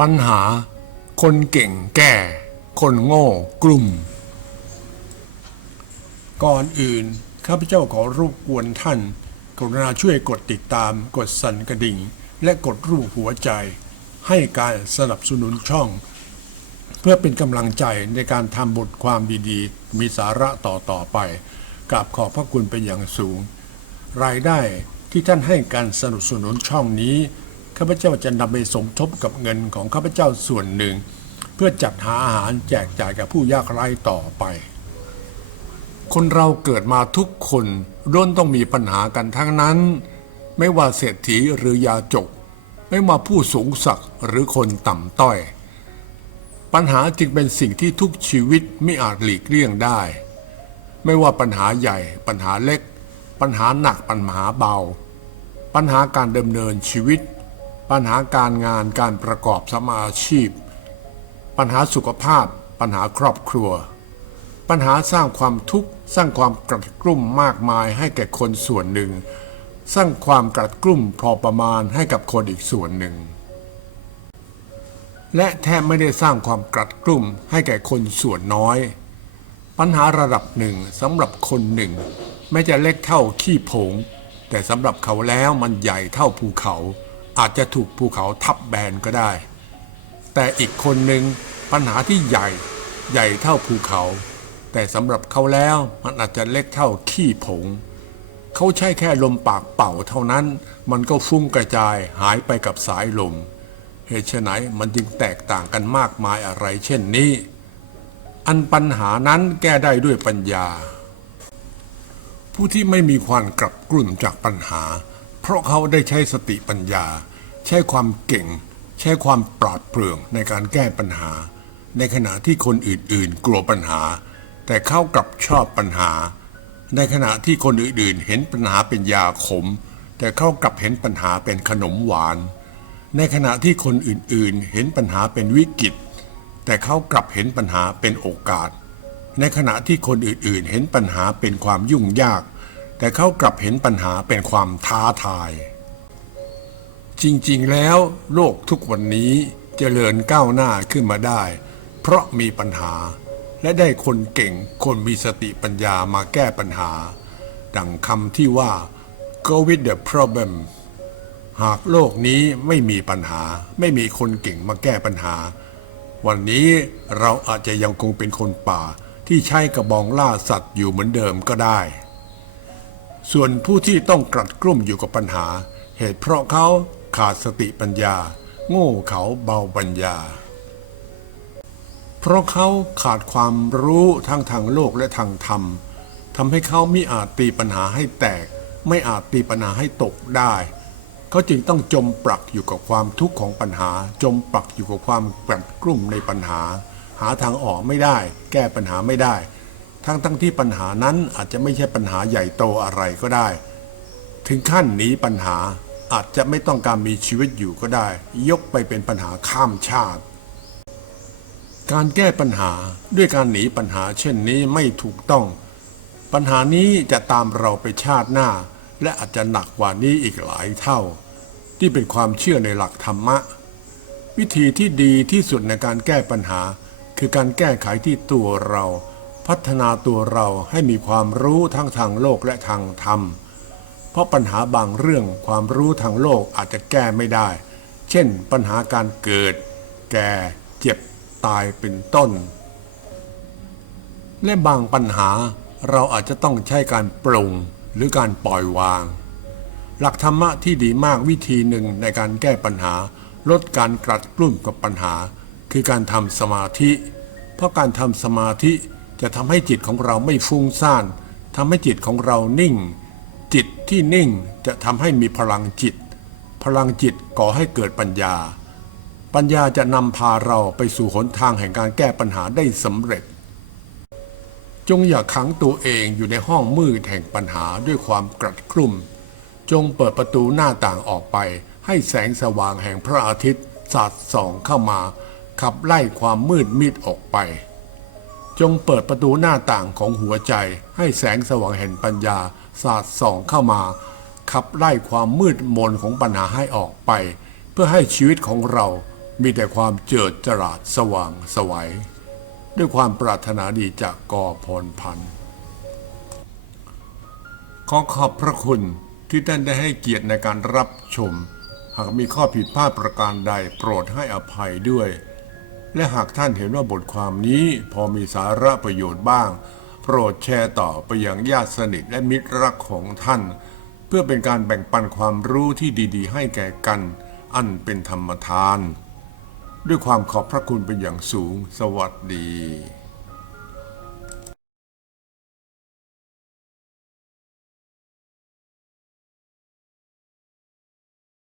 ปัญหา คนเก่งแก่ คนโง่กลุ่ม ก่อนอื่น ข้าพเจ้าขอรบกวนท่าน กรุณาช่วยกดติดตาม กดสั่นกระดิ่ง และกดรูปหัวใจ ให้การสนับสนุนช่อง เพื่อเป็นกำลังใจในการทำบทความดีๆ มีสาระต่อต่อๆไปกราบขอบพระคุณเป็นอย่างสูง รายได้ที่ท่านให้การสนับสนุนช่องนี้ ข้าพเจ้าจะนำไปสมทบกับเงินของข้าพเจ้าส่วนหนึ่ง เพื่อจัดหาอาหารแจกจ่ายกับผู้ยากไร้ต่อไป คนเราเกิดมาทุกคนล้วนต้องมีปัญหากันทั้งนั้น ไม่ว่าเศรษฐีหรือยาจก ไม่ว่าผู้สูงศักดิ์หรือคนต่ำต้อย ปัญหาจึงเป็นสิ่งที่ทุกชีวิตไม่อาจหลีกเลี่ยงได้ ไม่ว่าปัญหาใหญ่ ปัญหาเล็ก ปัญหาหนักปัญหาเบา ปัญหาการดำเนินชีวิต ปัญหาการงานการประกอบสมาอาชีพ ปัญหาสุขภาพ ปัญหาครอบครัว ปัญหาสร้างความทุกข์สร้างความกระกรุ่มมากมายให้แก่คนส่วนหนึ่ง สร้างความกระกรุ่มพอประมาณให้กับคนอีกส่วนหนึ่ง และแทบไม่ได้สร้างความกระกรุ่มให้แก่คนส่วนน้อย ปัญหาระดับหนึ่งสำหรับคนหนึ่งแม้จะเล็กเท่าขี้ผง แต่สำหรับเขาแล้วมันใหญ่เท่าภูเขา อาจจะถูกภูเขาทับแบนก็ได้ แต่อีกคนหนึ่งปัญหาที่ใหญ่ใหญ่เท่าภูเขา แต่สำหรับเขาแล้วมันอาจจะเล็กเท่าขี้ผง เขาใช้แค่ลมปากเป่าเท่านั้น มันก็ฟุ้งกระจายหายไปกับสายลม เหตุไฉนมันจึงแตกต่างกันมากมายอะไรเช่นนี้ อันปัญหานั้นแก้ได้ด้วยปัญญา ผู้ที่ไม่มีความกลับกลุ่มจากปัญหา เพราะเขาได้ใช้สติปัญญา ใช้ความเก่ง ใช้ความปราดเปรื่องในการแก้ปัญหา ในขณะที่คนอื่นๆ กลัวปัญหา แต่เขากลับชอบปัญหา ในขณะที่คนอื่นๆ เห็นปัญหาเป็นยาขม แต่เขากลับเห็นปัญหาเป็นขนมหวาน ในขณะที่คนอื่นๆ เห็นปัญหาเป็นวิกฤต แต่เขากลับเห็นปัญหาเป็นโอกาส ในขณะที่คนอื่นๆ เห็นปัญหาเป็นความยุ่งยาก แต่เขากลับเห็นปัญหาเป็นความท้าทาย จริงๆแล้วโลกทุกวันนี้เจริญก้าวหน้าขึ้นมาได้ เพราะมีปัญหา และได้คนเก่งคนมีสติปัญญามาแก้ปัญหา ดังคำที่ว่า go with the problem หากโลกนี้ไม่มีปัญหา ไม่มีคนเก่งมาแก้ปัญหา วันนี้เราอาจจะยังคงเป็นคนป่าที่ใช้กระบองล่าสัตว์อยู่เหมือนเดิมก็ได้ ส่วนผู้ที่ต้องกลัดกลุ่มอยู่กับปัญหา เหตุเพราะเขาขาดสติปัญญา โง่เขาเบาปัญญา เพราะเขาขาดความรู้ทั้งทางโลกและทางธรรมทำให้เขาไม่อาจตีปัญหาให้แตก ไม่อาจตีปัญหาให้ตกได้ เขาจึงต้องจมปลักอยู่กับความทุกข์ของปัญหา จมปลักอยู่กับความกลัดกลุ่มในปัญหา หาทางออกไม่ได้ แก้ปัญหาไม่ได้ ทั้งทั้งที่ปัญหานั้นอาจจะไม่ใช่ปัญหาใหญ่โตอะไรก็ได้ ถึงขั้นหนีปัญหาอาจจะไม่ต้องการมีชีวิตอยู่ก็ได้ ยกไปเป็นปัญหาข้ามชาติ การแก้ปัญหาด้วยการหนีปัญหาเช่นนี้ไม่ถูกต้อง ปัญหานี้จะตามเราไปชาติหน้า และอาจจะหนักกว่านี้อีกหลายเท่า ที่เป็นความเชื่อในหลักธรรมะ วิธีที่ดีที่สุดในการแก้ปัญหา คือการแก้ไขที่ตัวเรา พัฒนาตัวเราให้มีความรู้ทั้งทางโลกและทางธรรม เพราะปัญหาบางเรื่องความรู้ทางโลกอาจจะแก้ไม่ได้ เช่น ปัญหาการเกิด แก่เจ็บตายเป็นต้น และบางปัญหาเราอาจจะต้องใช้การปรุงหรือการปล่อยวาง หลักธรรมะที่ดีมากวิธีหนึ่งในการแก้ปัญหา ลดการกลัดกลุ่มกับปัญหา คือการทำสมาธิ เพราะการทำสมาธิ จะทำให้จิตของเราไม่ฟุ้งซ่านทำให้จิตของเรานิ่ง จิตที่นิ่งจะทำให้มีพลังจิต พลังจิตก่อให้เกิดปัญญา ปัญญาจะนำพาเราไปสู่หนทางแห่งการแก้ปัญหาได้สำเร็จ จงอย่าขังตัวเองอยู่ในห้องมืดแห่งปัญหาด้วยความกลัดกลุ่ม จงเปิดประตูหน้าต่างออกไป ให้แสงสว่างแห่งพระอาทิตย์สาดส่องเข้ามา ขับไล่ความมืดมิดออกไป จงเปิดประตูหน้าต่างของหัวใจให้แสงสว่างแห่งปัญญาสาดส่องเข้ามา ขับไล่ความมืดมนของปัญหาให้ออกไป เพื่อให้ชีวิตของเรามีแต่ความเจิดจราดสว่างไสวัย ด้วยความปรารถนาดีจากกอพรพันธ์ขอขอบพระคุณที่ท่านได้ให้เกียรติในการรับชม หากมีข้อผิดพลาดประการใดโปรดให้อภัยด้วย และหากท่านเห็นว่าบทความนี้พอมีสาระประโยชน์บ้าง โปรดแชร์ต่อไปอยังญาติสนิทและมิตรรักของท่าน เพื่อเป็นการแบ่งปันความรู้ที่ดีๆ ให้แก่กัน อันเป็นธรรมทาน ด้วยความขอบพระคุณเป็นอย่างสูง สวัสดี